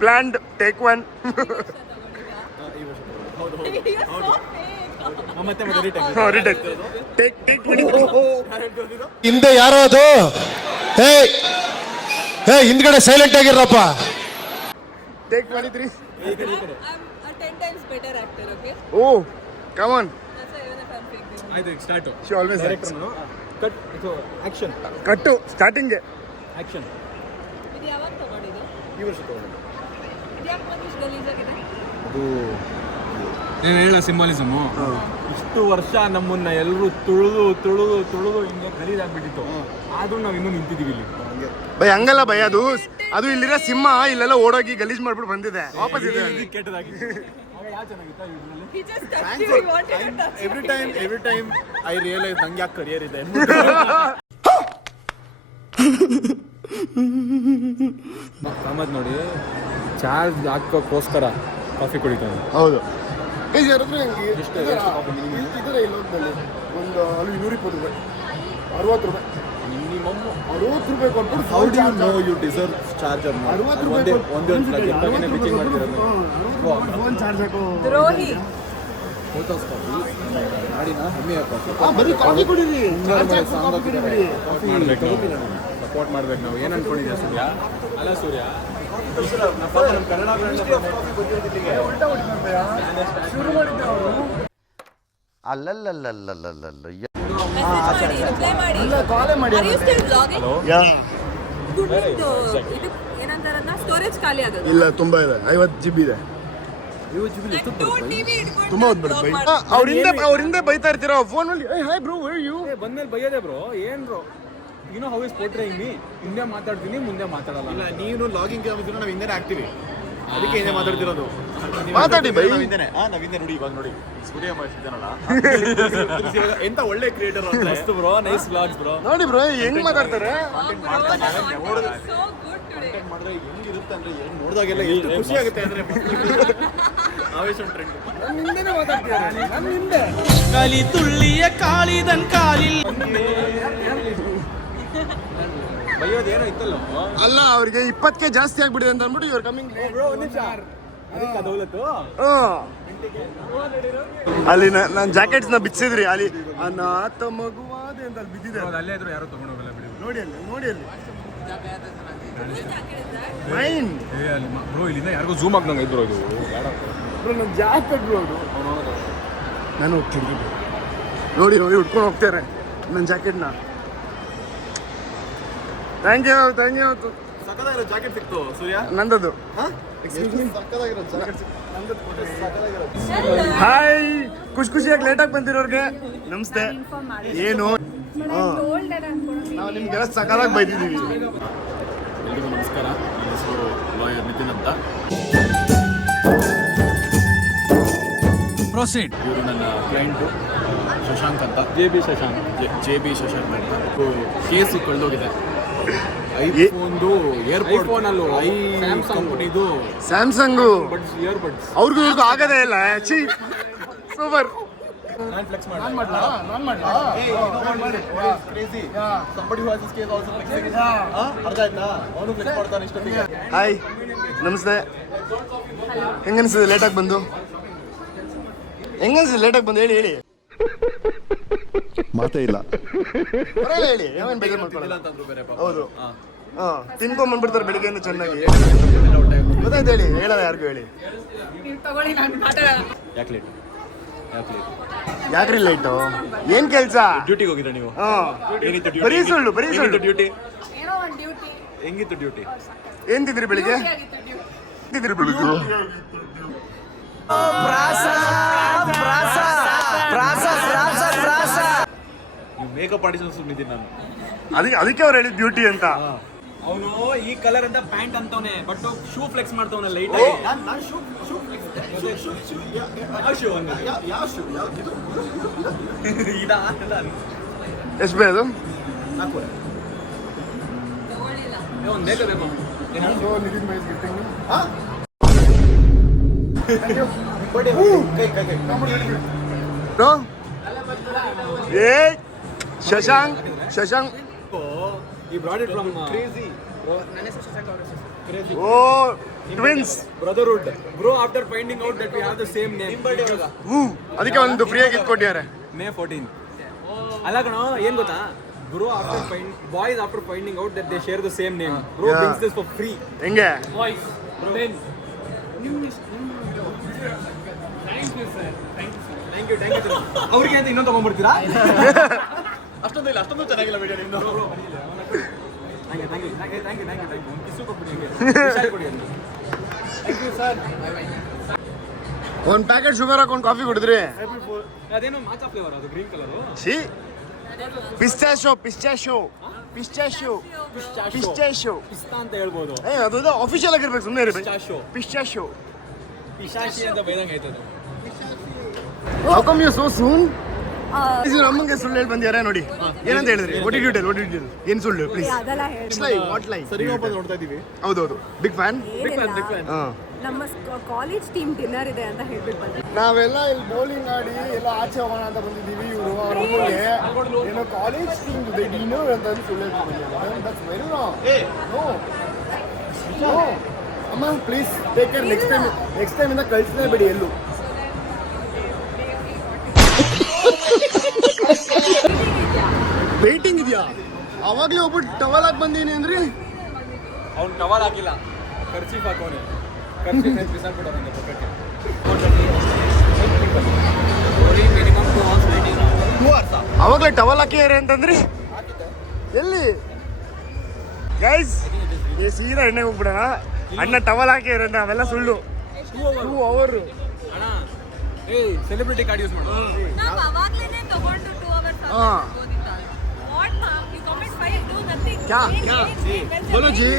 ಪ್ಲಾನ್ಡ್ ಟೇಕ್ ಒನ್. ಮತ್ತೆ ರಿಟೇಕ್ ಟೇಕ್ ಹಿಂದೆ ಯಾರೋ ಅದು? ಹೇ ಹಿಂದ್ಗಡೆ ಸೈಲೆಂಟ್ ಆಗಿರಪ್ಪ. Take 23. I'm a 10 times better actor, okay? Oh come on. That's why even if I'm fake this. ಆಯ್ತು start. She always director cut action cut starting action. ಇದು ಯಾವಾಗ ತಗೊಂಡಿದ್ದು? ಈ ವರ್ಷ ತಗೊಂಡು ಇದು ಯಾಕೆ ಬಂದಿಷ್ಟು ಗಲೀಜಾಗಿದೆ? ಅದು ಏನು ಹೇಳ ಸಿಂಬಲಿಸಮು. ಇಷ್ಟು ವರ್ಷ ನಮ್ಮನ್ನ ಎಲ್ಲರೂ ತುಳಿದು ಹಿಂಗೆ ಗಲೀಜಾಗ್ಬಿಟ್ಟಿತ್ತು, ಆದ್ರೂ ನಾವು ಇನ್ನೂ ನಿಂತಿದ್ದೀವಿ ಇಲ್ಲಿ. ಬೈ ಹಂಗಲ್ಲ ಬೈ, ಅದು ಇಲ್ಲಿರೋ ಸಿಂಹ ಇಲ್ಲೆಲ್ಲ ಓಡೋಗಿ ಗಲೀಜ್ ಮಾಡ್ಬಿಟ್ಟು ಬಂದಿದೆ ವಾಪಸ್ ಇದೆ. ಕೆಟ್ಟದಾಗಿ ಯಾವ ಚೆನ್ನಾಗಿತ್ತ ಇದ್ರಲ್ಲಿ. He just touched you, he wanted to touch you. Every time I realise ನಂಗೆ ಯಾಕೆ ಕರಿಯರ್ ಇದೆ. ಕಾಮತ್ ನೋಡಿ ಚಾರ್ಜ್ ಹಾಕೋಕ್ಕೋಸ್ಕರ ಕಾಫಿ ಕುಡಿತಾನೆ. ಹೌದು ಯಾರಾದ್ರೂ ಇದ್ದಾರೆ ಇಲ್ಲೊಂದಲ್ಲಿ ಒಂದು ಅಲ್ಲಿ 120 ರೂಪಾಯಿ 60 ರೂಪಾಯಿ ಮಿನಿಮಮ್ 60 ರೂಪಾಯಿ ಕೊಟ್ಬಿಟ್ಟು how do you know you deserve charger? 60 ರೂಪಾಯಿ ಒಂದೇ ಬಿಚಿಂಗ್ ಮಾಡ್ತಿರೋದು. ಫೋನ್ ಚಾರ್ಜ್ ಹಾಕೋ ದ್ರೋಹಿ. ಫೋಟೋಸ್ ಕಾಫಿ ಮಾಡಿನ ಕಮ್ಮಿ ಹಾಕೋ. ಬರೀ ಕಾಫಿ ಕುಡೀರಿ. ಸಪೋರ್ಟ್ ಮಾಡ್ಬೇಕು ನಾವು. ಏನು ಅನ್ಕೊಂಡಿದ್ದೀವಿ ಸೂರ್ಯ? ಅಲ್ಲ ಸೂರ್ಯ, ನಮ್ಮ ಕನ್ನಡ ಶುರು ಮಾಡಿದ್ದೆ ಅವರು. ಅಲ್ಲಲ್ಲಲ್ಲಲ್ಲಲ್ಲಲ್ಲ. Message ಮಾಡಿ, reply ಮಾಡಿ. ಕಾಲೇ ಮಾಡಿ. Are you still vlogging? Yeah Good ಇದು ಏನಂತಾರಲ್ಲ ಸ್ಟೋರೇಜ್ ಖಾಲಿ ಆಗೋದು. ಇಲ್ಲ ತುಂಬಾ ಇದೆ, 50 GB ಇದೆ. TV ಇಟ್ಕೊಂಡು ತುಂಬಾ ಹೊತ್ತು ಬರುತ್ತೆ ಬೈ. ಅವ್ರಿಂದ ಬೈತಾ ಇರ್ತೀರಾ ಫೋನ್ ಅಲ್ಲಿ. Hi bro where you? ಬಂದ್ಮೇಲೆ ಬೈಯೋದೆ ಬ್ರೋ. ಏನ್ bro you know how is portraying me? ಹಿಂದೆ ಮಾತಾಡ್ತೀನಿ, ಮುಂದೆ ಮಾತಾಡಲ್ಲ. ಇಲ್ಲ ನೀನು ಲಾಗಿಂಗ್ ಕ್ಯಾಮಿದ್ರೆ ನಾವು ಹಿಂದೆ ಆಗ್ತೀವಿ, ಅದಕ್ಕೆ ಹಿಂದೆ ಮಾತಾಡ್ತಿರೋದು. ಮಾತಾಡಿ ಬೈ. ನಾವು ಹಿಂದೆ ನೋಡಿ. ಇವಾಗ ನೋಡಿ ಸೂರ್ಯ ಮಾಡಿಸಿದ್ದಾನಲ್ಲ, ಎಂತ ಒಳ್ಳೆ ಕ್ರಿಯೇಟರ್ ಮಸ್ತ್ ಬ್ರೋ. Nice vlogs bro. ನೋಡಿ ಬ್ರೋ ಹೆಂಗ್ ಮಾತಾಡ್ತಾರೆ. so good today. ಮಾಡಿದ್ರೆ ಹೆಂಗಿರುತ್ತೆ ಅಂದ್ರೆ ಏನು ನೋಡಿದಾಗೆಲ್ಲ ಎಷ್ಟು ಖುಷಿ ಆಗುತ್ತೆ ಅಂದ್ರೆ ಆವೇಶ ಟ್ರೆಂಡ್. ನನ್ನ ಹಿಂದೆನೇ ಮಾತಾಡ್ತಿದ್ದಾರೆ, ನನ್ನ ಹಿಂದೆ. களி துள்ளிய காளிதன் காலில் ಬೈಯೋದೇನೋ ಇತ್ತಲ್ಲ ಅಲ್ಲ ಅವ್ರಿಗೆ 20ಕ್ಕೆ ಜಾಸ್ತಿ ಆಗ್ಬಿಟ್ಟಿದೆ ಅಂತ ಅಂದ್ಬಿಟ್ಟು ಇವ್ರು ಕಮ್ಮಿಂಗ್. ಬ್ರೋ. ಒಂದು ನಿಮಿಷ, ಅದಕ್ಕೆ ಅದೌಲತ್ತು ಅಲ್ಲಿ ನಾನು ಜಾಕೆಟ್ಸ್ನ ಬಿಚ್ಚಿದ್ರಿ ಅಲ್ಲಿ ಅನಾಥ ಮಗುವಾದೆ ಅಂತ ಅಲ್ಲಿ ಬಿದ್ದಿದೆ. ಅಲ್ಲೇ ಇದ್ರು ಯಾರು ತಗೊಂಡು ಹೋಗಲ್ಲ ಬಿಡಿ. ನೋಡಿ ಅಲ್ಲಿ ಮೈನ್ ಬ್ರೋ ಇಲ್ಲಿಂದ ಯಾರಿಗೂ ಝೂಮ್ ಆಗ್ದಂಗೆ ಇದ್ರು ಇದು. ಬ್ರೋ ನನ್ನ ಜಾಕೆಟ್ ಬ್ರೋ ಅದು. ನಾನು ಹೋಗ್ತೀನಿ ನೋಡಿ ಉಟ್ಕೊಂಡು ಹೋಗ್ತಾರೆ ನನ್ನ ಜಾಕೆಟ್ನ. ಥ್ಯಾಂಕ್ ಯು ಸಕ್ಕದಾಗಿರೋ ಜಾಕೆಟ್ ಸಿಕ್ತು ಸೂರ್ಯ. ನಂದದು ಸಕ್ಕದಾಗಿರೋ ಜಾಕೆಟ್ ಹಾಯ್ ಖುಷಿಯಾಗಿ ಲೇಟಾಗಿ ಬಂದಿರೋರ್ಗೆ ನಮಸ್ತೆ. ಏನು ನಾವು ನಿಮ್ಗೆಲ್ಲ ಸಕಾಲಾಗಿ ಬೈದಿದ್ದೀವಿ. ಎಲ್ರಿಗೂ ನಮಸ್ಕಾರ. ನನ್ನ ಹೆಸರು ಲಾಯರ್ ನಿತಿನ್ ಅಂತ. ಪ್ರೊಸೀಡ್. ಇವರು ನನ್ನ ಕ್ಲೈಂಟು ಶಶಾಂಕ್ ಅಂತ, ಜೆ ಬಿ ಶಶಾಂಕ್ ಅಂತ. ಕೇಸು ಕಳೆದೋಗಿದೆ. ಐಫೋನ್ದು ಏರ್ಪೋರ್ಟ್ ಫೋನಲ್ಲೂ ಕಂಪನಿದು ಸ್ಯಾಮ್ಸಂಗು ಬಡ್ಸ್ ಇಯರ್ಬಡ್ಸ್ ಅವ್ರಿಗೂ ಇವ್ರಿಗೂ ಆಗದೇ ಇಲ್ಲ. ಸೂಪರ್. ನಾನು flex crazy somebody who has this case also flexing. ಅರ್ಥ ಆಯ್ತಾ? ಅವನು ಫ್ಲೆಕ್ಸ್ ಮಾಡ್ತಾನೆ ಇಷ್ಟೊತ್ತಿಗೆ. ಹಾಯ್ ನಮಸ್ತೆ. ಹೆಂಗನ್ಸಿದೆ ಲೇಟಾಗಿ ಬಂದು? ಹೆಂಗನ್ಸಿದೆ ಲೇಟಾಗಿ ಬಂದು? ಹೇಳಿ ಮಾತೇ ಇಲ್ಲ. ಬರಲ್ಲ ಹೇಳಿ, ಯಾವನ್ ಬೇಗ ಮಾಡ್ಕೊಳ್ಳಲ್ಲ. ಅಂತಂದ್ರು ಬೇರೆ ಪಾಪ. ಹೌದು. ತಿನ್ಕೊಂಡ್ಬಂದ್ಬಿಡ್ತಾರೆ ಬೆಳಿಗ್ಗೆಯಿಂದ ಚೆನ್ನಾಗಿ. ಗೊತ್ತಾಯ್ತು ಹೇಳಿ, ಹೇಳಲ್ಲ ಯಾರಿಗೂ ಹೇಳಿ. ಯಾಕೆ ಲೇಟ್? ಯಾಕ್ರಿ ಲೈಟು? ಏನ್ ಕೆಲ್ಸ? ಡ್ಯೂಟಿಗೆ ಹೋಗಿದ್ರಾ ನೀವು? ಏನಿತ್ತು ಡ್ಯೂಟಿ? ಬರೀ ಸುಳ್ಳು. ಡ್ಯೂಟಿ ಏನೋ ಒಂದು ಡ್ಯೂಟಿ. ಹೆಂಗಿತ್ತು ಡ್ಯೂಟಿ? ಏನ್ ತಿಂದ್ರಿ ಬೆಳಿಗ್ಗೆ? ತಿಂದ್ರಿ ಬೆಳಿಗ್ಗೆ? ನೀವು ಮೇಕಪ್ ಆಡಿಸೋ ಸುಮ್ಮನಿದ್ದೀನಿ ನಾನು. ಅದಕ್ಕೆ ಅವ್ರು ಹೇಳಿದ್ ಡ್ಯೂಟಿ ಅಂತ. ಅವನು ಈ ಕಲರ್ ಅಂತ ಪ್ಯಾಂಟ್ ಅಂತವನೆ, ಬಟ್ ಶೂ ಫ್ಲೆಕ್ಸ್ ಮಾಡ್ತವನ ಲೈಟ್ ಎಷ್ಟು ಬೇ ಅದು? ಒಂದು ಬೇಕು ಏ ಶಶಾಂಕ್ ಈ brought it from crazy o twins brotherhood bro. After finding out that we have the same name. ಅದಕ್ಕೆ ಒಂದು ಫ್ರೀಯಾಗಿ ಇಟ್ಕೊಟ್ಟಿದ್ದಾರೆ. May 14. ಅಲ್ಲ ಕಣೋ, ಏನ್ ಗೊತ್ತಾ bro, boys after finding out that they share the same name, bro brings this for free. ಹೆಂಗೆ? Boys then thank you ಅವ್ರಿಗೆ ಅಂತ ಇನ್ನೊಂದು ತಗೊಂಡ್ಬಿಡ್ತೀರಾ? ಅಷ್ಟೊಂದು ಚೆನ್ನಾಗಿಲ್ಲ ವಿಡಿಯೋ ನಿಮ್ದು. ಥ್ಯಾಂಕ್ ಯು ಕಿಸ್ಸು ಕೊಟ್ಬಿಡಿ. ಒಂದು ಪ್ಯಾಕೆಟ್ ಶುಗರ್ ಹಾಕೊಂಡು ಕಾಫಿ ಕುಡಿದ್ರಿ? ಅದೇನೋ ಮಾಚಾ ಫ್ಲೇವರ್, ಅದು ಗ್ರೀನ್ ಕಲರ್. ಸಿ ಪಿಸ್ಟಾಶೋ ಪಿಸ್ತಾ ಅಂತ ಹೇಳ್ಬೋದು. ಅದು ಅಫಿಷಿಯಲ್ ಆಗಿರ್ಬೇಕು. ಸುಮ್ಮನೆ ಇರ್ಬೇಕು. ಪಿಸ್ಟಾಶೋ ಪಿಶಾಶಿ ಅಂತ ಬೈದಂಗೆ ಆಯ್ತದು. How come you so soon? ನಮ್ಮಂಗೆ ಸುಳ್ಳು ಹೇಳಿ ಬಂದ್ಯಾರ ನೋಡಿ. ಏನಂತ ಹೇಳಿದ್ರಿ? What did you tell? ಏನು ಸುಳ್ಳು? ಪ್ಲೀಸ್. ಅದೆಲ್ಲ ಹೇಳಿ. ವಾಟ್ ಲೈ? ಸರಿಗಪ್ಪ ನೋಡ್ತಾ ಇದೀವಿ. ಹೌದೌದು, ಬಿಗ್ ಫ್ಯಾನ್. ನಮ್ಮ ಕಾಲೇಜ್ ಟೀಮ್ ಡಿನ್ನರ್ ಇದೆ ಅಂತ ಹೇಳ್ಬಿಟ್ಟು ಬಂದೆ. ನಾವೆಲ್ಲ ಇಲ್ಲಿ ಬೌಲಿಂಗ್ ಆಡಿ ಎಲ್ಲ ಆಚೆ ಹೋಗೋಣ ಅಂತ ಬಂದಿದ್ದೀವಿ. ಇವರು ಅವ್ರ ಅಮ್ಮಗೆ ಏನೋ ಕಾಲೇಜ್ ಟೀಮ್ ಇದೆ ಡಿನ್ನರ್ ಅಂತ ಸುಳ್ಳು ಹೇಳ್ತಿದ್ದೀವಿ. That's very wrong. ನೋ ಅಮ್ಮ, please take care. Next time ಇಂದ ಕಳಿಸ್ಲೇ ಬಿಡಿ ಎಲ್ಲೂ. ವೇಟಿಂಗ್ ಇದೆಯಾ? ಅವಾಗಲೇ ಒಬ್ಬಟ್ಟು ಟವಲ್ ಹಾಕಿ ಬಂದೀನಿ ಅಂದ್ರಿ. ಅವ್ನು ಟವಲ್ ಹಾಕಿಲ್ಲ, ಖರ್ಚೀಫ್ ಹಾಕೋನೆ. ಖರ್ಚೀಫ್ ಬಿಸಾಕ್ಬಿಟ್ಟವನಿಂದ ಪಕ್ಕಕ್ಕೆ. Minimum 2 hours waiting. 2 hours ಅವಾಗಲೇ ಟವಲ್ ಹಾಕಿದ್ದಾರೆ ಅಂತಂದ್ರಿ. ಎಲ್ಲಿ ಗೈಸ್? ಸೀದಾ ಎಣ್ಣೆಗೆ ಹೋಗ್ಬಿಡೋಣ. ಅಣ್ಣ ಟವಲ್ ಹಾಕಿದ್ದಾರೆ ಅಂತ ಅವೆಲ್ಲ ಸುಳ್ಳು. 2 hours. ಅಣ್ಣ, ಸೆಲೆಬ್ರಿಟಿ ಕಾರ್ಡ್ ಯೂಸ್ ಮಾಡು. ನಾವು ಅವಾಗ್ಲೇನೆ ತಗೊಂಡು 2 hours ಓದಿದ್ದ. ವಾಟ್ ಮಾ ಯು ಕಮಿಟ್ 5 do nothing. ಕ್ಯಾ ಬೋಲೋ ಜಿ?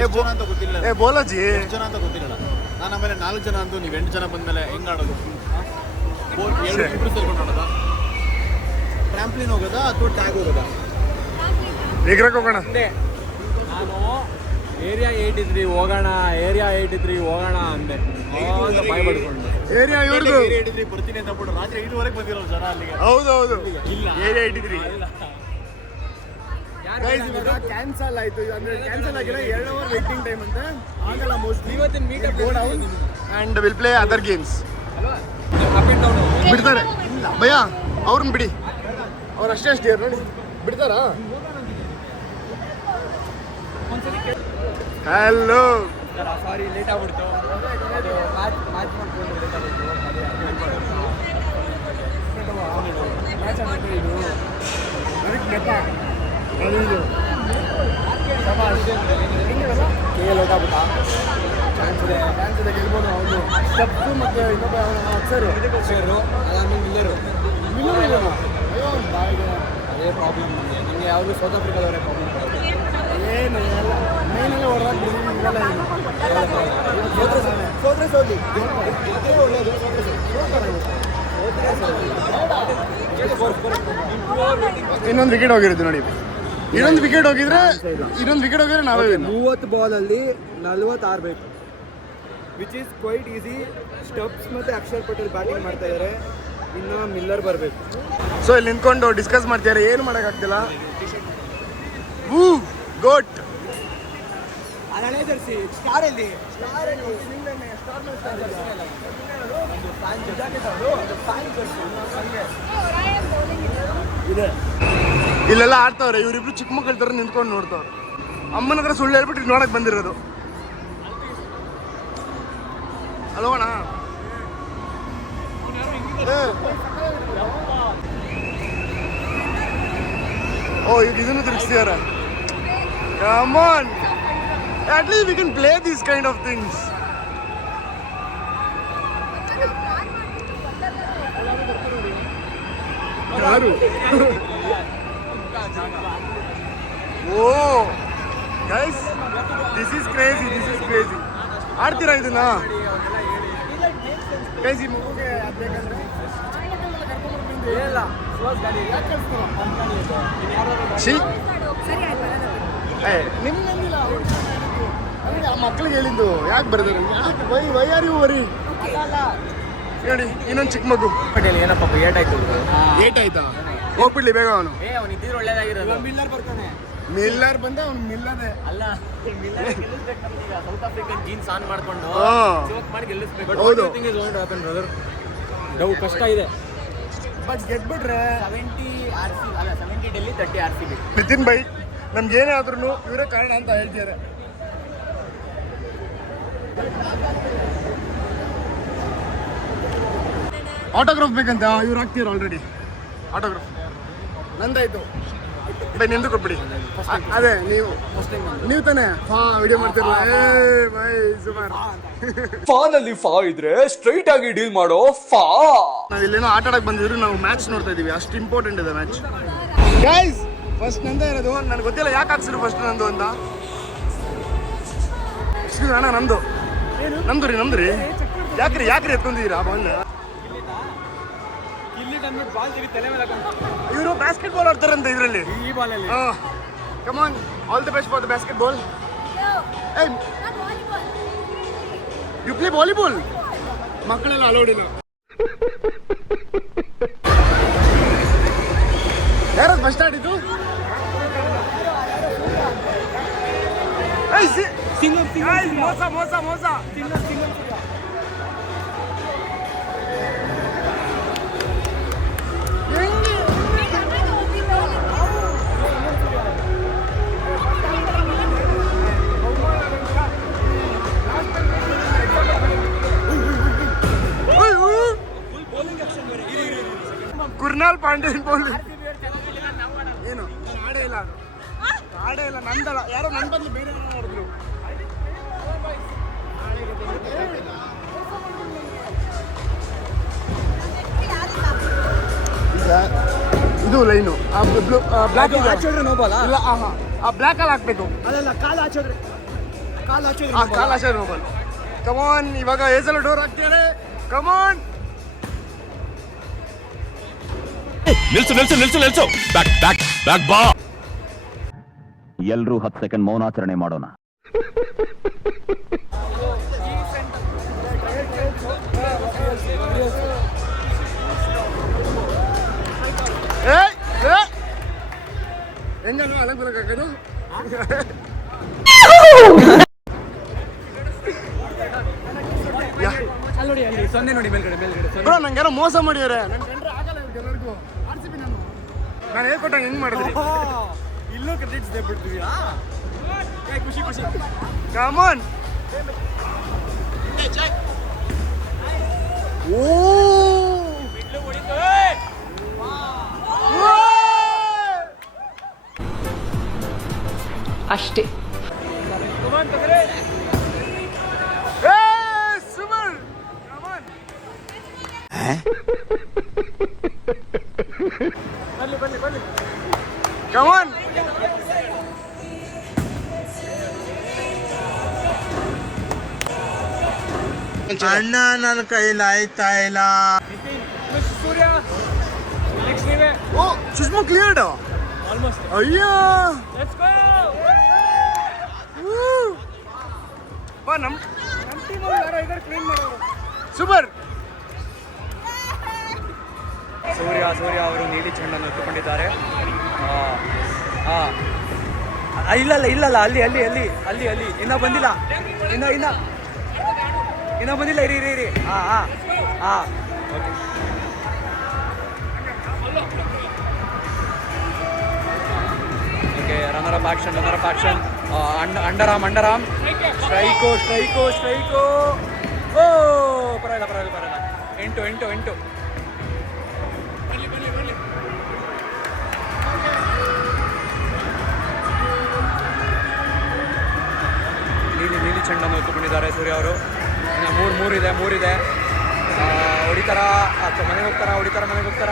ಎಷ್ಟು ಜನ ಅಂತ ಗೊತ್ತಿಲ್ಲ. ಬೋಲೋ ಜಿ ಎಷ್ಟು ಜನ ಅಂತ ಗೊತ್ತಿಲ್ಲ. ನಾನು ಆಮೇಲೆ 4 ಜನ ಅಂದು ನೀವು 8 ಜನ ಬಂದ್ಮೇಲೆ ಹೆಂಗ್ ಆಡೋದು? ಇಬ್ರು ಸೇರ್ಕೊಂಡು ಆಡೋದಾ? ಟ್ರಾಂಪ್ಲಿನ್ ಹೋಗೋದಾ ಅಥವಾ ಟ್ಯಾಗ್ ಹೋಗೋದಾ? ಎಗ್ರಕ್ಕೆ ಹೋಗೋಣ. ನಾನು ಏರಿಯಾ 83 ಹೋಗೋಣ, ಏರಿಯಾ 83 ಹೋಗೋಣ ಅಂದೆ. ಬಾಯ್ ಪಡ್ಕೊಂಡು ಏರಿಯಾ ಇವ್ರದ್ದು ಬರ್ತೀನಿ ಅಂತ ಬಿಟ್ಟು ರಾತ್ರಿ 5 ಬಂದಿರೋ ಜನ ಅಲ್ಲಿಗೆ. ಹೌದೌದು, ಇಲ್ಲ ಏರಿಯಾ 83 ಕ್ಯಾನ್ಸಲ್ ಆಯ್ತು. ಅಂದ್ರೆ ಕ್ಯಾನ್ಸಲ್ ಆಗಿಲ್ಲ, 2 hours ವೇಟಿಂಗ್ ಟೈಮ್ ಅಂತ. ಆಗಲ್ಲ ಮೋಸ್ಟ್ಲಿ. ಇವತ್ತಿನ meetup go down and will play other games. Up and down ಬಿಡ್ತಾರೆ ಭಯ, ಅವ್ರನ್ನ ಬಿಡಿ. ಅವ್ರು ಅಷ್ಟೇ ನೋಡಿ ಬಿಡ್ತಾರಾ? ಹಲೋ, ಸಾರಿ ಲೇಟ್ ಆಗ್ಬಿಡ್ತು. ಅದು ಮ್ಯಾಚ್ ಮಾಡ್ಕೊಂಡು ಲೇಟ್ ಆಗ್ಬಿಡ್ತು. ಮ್ಯಾಚ್ ಆಗುತ್ತೆ ಇದು. ಅದಕ್ಕೆ ನೆಪ ಅದು ಇದು. ಹೆಂಗಿರಲ್ಲ ಹಂಗೆ ಲೇಟ್ ಆಗ್ಬಿಟ್ಟಾ ಚಾನ್ಸ್ ಇದೆ ಗೆಲ್ಬೋದು ಅವನು ಸ್ಟೆಪ್ಸು ಮತ್ತು ಇನ್ನೊಬ್ಬ ಅಕ್ಷರು ಅದಾದ್ಮೇಲೆ ಮಿಲ್ಲರು ಅಯ್ಯೋ ಬಾಯಿಗೆ ಅದೇ ಪ್ರಾಬ್ಲಮ್ ನಿಮಗೆ ಯಾವುದು ಸೌತ್ ಆಫ್ರಿಕಾದವರೇ ಪ್ರಾಬ್ಲಮ್ ಏನು ಎಲ್ಲ ಮೇಲೆಲ್ಲ ಹೊರಗೆ ಇವೆಲ್ಲ ಸೋದ್ರಿ ಒಳ್ಳೆಯದು ಇನ್ನೊಂದು ವಿಕೆಟ್ ಹೋಗಿರೋದು ನೋಡಿ. ಇನ್ನೊಂದು ವಿಕೆಟ್ ಹೋಗಿದ್ರೆ ನಾವೇ 30 ಬಾಲಲ್ಲಿ 46 ಬೇಕು, which is quite easy. Stubbs ಮತ್ತು ಅಕ್ಷರ್ ಪಟೇಲ್ ಬ್ಯಾಟಿಂಗ್ ಮಾಡ್ತಾ ಇದ್ದಾರೆ, ಇನ್ನು ಮಿಲ್ಲರ್ ಬರಬೇಕು. ಸೊ ಇಲ್ಲಿ ನಿಂತ್ಕೊಂಡು ಡಿಸ್ಕಸ್ ಮಾಡ್ತಿದ್ದಾರೆ, ಏನು ಮಾಡೋಕ್ಕಾಗ್ತಿಲ್ಲ. ಗೋಟ್ ಹಳೆ ಜರ್ಸಿ ಸ್ಟಾರಲ್ಲಿ ಇದೆ. ಇಲ್ಲೆಲ್ಲ ಆಡ್ತಾವ್ರೆ, ಇವರಿಬ್ರು ಚಿಕ್ಕ ಮಕ್ಕಳ ಥರ ನಿಂತ್ಕೊಂಡು ನೋಡ್ತಾವ್ರೆ. ಅಮ್ಮನ ಹತ್ರ ಸುಳ್ಳು ಹೇಳ್ಬಿಟ್ಟು ನೋಡಕ್ ಬಂದಿರೋದು. ಅಲ್ವಣ? ಓ ಈಗ ಇದನ್ನು ತಿರುಗಿಸ್ತಿದಾರೆ. Come on, at least we can play these kind of things. ಯಾರು? ಓ ಗೈಸ್, ದಿಸ್ ಇಸ್ ಕ್ರೇಜಿ. ಆಡ್ತೀರಾ ಇದನ್ನ ಗೈಸ್? ಈ ಮಗುಗೆ ನಿಮ್ಗಂದಿಲ್ಲ, ಆ ಮಕ್ಳಿಗೆ ಹೇಳಿದ್ದು. ಯಾಕೆ ಬರ್ತಾರೆ? Why are you worry? ನೋಡಿ ಇನ್ನೊಂದು ಚಿಕ್ಕ ಮಗು. ಪಟೇಲ್ ಏನಪ್ಪ ಏಟಾಯ್ತು? ಏಟಾಯ್ತಾ? ಹೋಗ್ಬಿಡ್ಲಿ ಬೇಗ ಅವನು. ಅವನು ಇದ್ದಿದ್ರೆ ಒಳ್ಳೇದಾಗಿರೋದು. ಮಿಲ್ಲರ್ ಬರ್ತಾನೆ. ಮಿಲ್ಲರ್ ಬಂದ ಅವ್ನು ಮಿಲ್ಲದೆ ಅಲ್ಲ, ಸೌತ್ ಆಫ್ರಿಕನ್ ಜೀನ್ಸ್ ಆನ್ ಮಾಡ್ಕೊಂಡು ಮಾಡಿ ಗೆಲ್ಲಿಸ್ಬೇಕು. ಹೌದು. ಡೌ ಕಷ್ಟ ಇದೆ, ಬಟ್ ಗೆದ್ಬಿಟ್ರೆ 70 ಡೆಲ್ಲಿ 30 RCB. ನಿತಿನ್ ಬೈ, ನಮ್ಗೇನೇ ಆದ್ರೂ ಇವರೇ ಕಾರಣ ಅಂತ ಹೇಳ್ತಿದ್ದಾರೆ. ಆಟೋಗ್ರಾಫ್ ಬೇಕಂತ ಇವ್ರು ಹಾಕ್ತಿದ್ರು ಆಲ್ರೆಡಿ. ಆಟೋಗ್ರಾಫ್ ನಂದಾಯ್ತು ಬೈ, ನಿಂದು ಕೊಟ್ಬಿಡಿ. ಅದೇ ನೀವು ತಾನೇ ವಿಡಿಯೋ ಮಾಡ್ತಿರಲ್ಲ. ಬೈ ಸುಮಾರು ಫಾನಲ್ಲಿ ಫಾ ಇದ್ರೆ ಸ್ಟ್ರೈಟ್ ಆಗಿ ಡೀಲ್ ಮಾಡೋ ಫಾ. ನಾವು ಇಲ್ಲೇನೋ ಆಟ ಆಡಕ್ಕೆ ಬಂದಿದ್ರು, ನಾವು ಮ್ಯಾಚ್ ನೋಡ್ತಾ ಇದೀವಿ. ಅಷ್ಟು ಇಂಪಾರ್ಟೆಂಟ್ ಇದೆ ಮ್ಯಾಚ್. ಗೈಸ್ ಫಸ್ಟ್ ನಂದೇ ಇರೋದು. ನನಗೆ ಗೊತ್ತಿಲ್ಲ ಯಾಕೆ ಹಾಕ್ಸಿದ್ರು ಫಸ್ಟ್ ನಂದು ಅಂತ. ಅಣ್ಣ ನಮ್ದು ರೀ ಯಾಕ್ರಿ ಎತ್ಕೊಂಡಿದ್ದೀರಾ ಬಾಲ್? ಇವರು ಬ್ಯಾಸ್ಕೆಟ್ ಬಾಲ್ ಆಡ್ತಾರಂತ ಇದರಲ್ಲಿ, ಈ ಬಾಲಲ್ಲಿ. Come on, all the best for the basketball. You play volleyball? ಮಕ್ಕಳೆಲ್ಲ ಅಲೋಡಿಲ್ಲ. ಯಾರದು ಫಸ್ಟ್ ಆಡಿದ್ದು? ಮೋಸ. ಕುರ್ನಾಲ್ ಪಾಂಡ್ಯನ್ ಬೋಲ್ ಏನು ಆಡೇ ಇಲ್ಲ ನಂದಲ್ಲ, ಯಾರೋ ನನ್ನ ಬದಲು ಬೇರೆ ನೋಡಿದ್ರು. ಈಗ ಇದು ಲೈನು ಬ್ಲಾಕ್ ಇಲ್ಲ, ಆ ಬ್ಲಾಕ್ ಅಲ್ಲಿ ಹಾಕ್ಬೇಕು. ಅಲ್ಲ, ಕಾಲು ಹಾಚೋದ್ರೆ ಕಾಲ್ ಆಚೆ ನೋಬಲ್. ಕಮಾನ್, ಇವಾಗ ಏಸಲು ಡೋರ್ ಹಾಕ್ತಿದ್ದಾರೆ. ಕಮಾನ್, ನಿಲ್ಸು ಬ್ಯಾಕ್ ಬಾ. ಎಲ್ರೂ 10 ಸೆಕೆಂಡ್ ಮೌನಾಚರಣೆ ಮಾಡೋಣ. ಹೆಂಗಲ್ವ ಅಲಗ್ ಬರಕಾಗೋದು? ನೋಡಿ ಅಲ್ಲಿ 0 ನೋಡಿ ಮೇಲ್ಗಡೆ ಬ್ರೋ, ನಂಗೇನೋ ಮೋಸ ಮಾಡಿದಾರೆ. ನನ್ನ ಕಂಡ್ರೆ ಆಗಲ್ಲ ಎಲ್ಲರಿಗೂ. RCB ನಾನು ಹೇಳ್ಕೊಟ್ಟಂಗೆ ಹೆಂಗ್ ಮಾಡಿದ್ರಿ? ಇಲ್ಲೂ ಕ್ರೆಡಿಟ್ಸ್ ಬಿಡ್ತೀವಿ. ಖುಷಿ. Come on. ಓ ಅಷ್ಟೇ. ಬನ್ನಿ ಕಮಾನ್ ಅಣ್ಣ ನನ್ನ ಕೈಲಿ ಆಯ್ತಾ ಇಲ್ಲ. ಸೂರ್ಯ ನೆಕ್ಸ್ಟ್ ನೀವೇ ಓ ಸುಷ್ಮಾ ಕ್ಲಿಯರ್ಡ್ ಆಲ್ಮೋಸ್ಟ್ ಅಯ್ಯೋ ಲೆಟ್ಸ್ ಗೋ ಬಾ ನಮ್ ಟೀಮ್ ಯಾರೋ ಇದ್ದಾರೆ ಕ್ಲೀನ್ ಮಾಡೋರು ಸೂಪರ್. ಸೂರ್ಯ ಅವರು ನೀಲಿ ಚೆಂಡನ್ನು ಎತ್ತುಕೊಂಡಿದ್ದಾರೆ. ಇಲ್ಲ ಅಲ್ಲಿ ಇನ್ನೂ ಬಂದಿಲ್ಲ, ಇನ್ನೂ ಬಂದಿಲ್ಲ. ಇರಿ okay. Okay, runner up action. Underarm strike. ಓ ಪರವಾಗಿಲ್ಲ. 8. ನೀಲಿ ಚೆಂಡನ್ನು ಎತ್ತುಕೊಂಡಿದ್ದಾರೆ ಸೂರ್ಯ ಅವರು. ಇನ್ನು ಮೂರಿದೆ. ಹೊಡಿತಾರ ಅಥವಾ ಮನೆಗೆ ಹೋಗ್ತಾರ.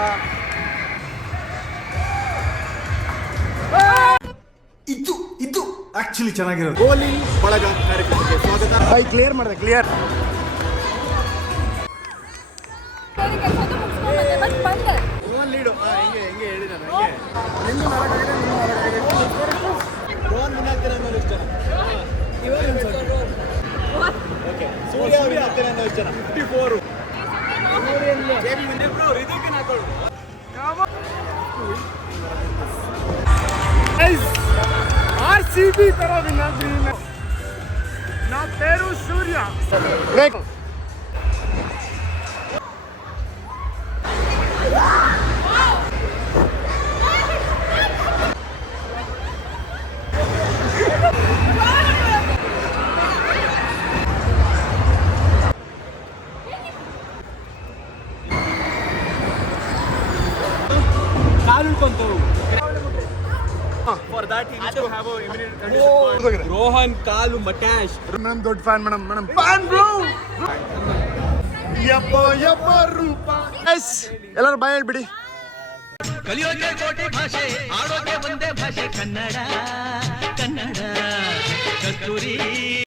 ಇದು ಆಕ್ಚುಲಿ ಚೆನ್ನಾಗಿರೋದು. ಗೋಲಿ ಬಳಗ ಕಾರ್ಯಕ್ರಮಕ್ಕೆ ಸ್ವಾಗತ. ಕ್ಲಿಯರ್ ಮಾಡಿದೆ. ಕೆಲಸ ಮುಗಿಸ್ಕೊಂಡ್ಬಂದೆ ಬಟ್ ಬಂದೆ. ಲೀಡು ಹೆಂಗೆ ಹೇಳಿ ನಾನು ಹೆಂಗೆ ರೋಹನ್ ವಿನಾಗ್ತಾರೆ ಅನ್ನೋದು ಎಷ್ಟು ಜನ? ಓಕೆ, ಸೂರ್ಯ ಅವರು ವಿನಾಗ್ತಾರೆ ಅನ್ನೋ ಎಷ್ಟು ಜನ? 54. RCB ತರ ವಿನಾಗ್ರಿ ನಾ ಪೇರು Surya. For that he needs to have a immediate condition. Rohan ಕಾಲು ಮಟ್ಯಾಶ್. ಮೇಡಮ್ ದೊಡ್ಡ ಫ್ಯಾನ್ ಮೇಡಮ್ ಫ್ಯಾನ್ ಬ್ರೋ. ಯಪ್ಪ ರೂಪ. ಎಲ್ಲರೂ ಬಾಯ್ ಹೇಳ್ಬಿಡಿ. ಕಲಿಯೋಕೆ ಕೋಟಿ ಭಾಷೆ, ಆಡೋಕೆ ಒಂದೇ ಭಾಷೆ ಕನ್ನಡ. ಕಸ್ತೂರಿ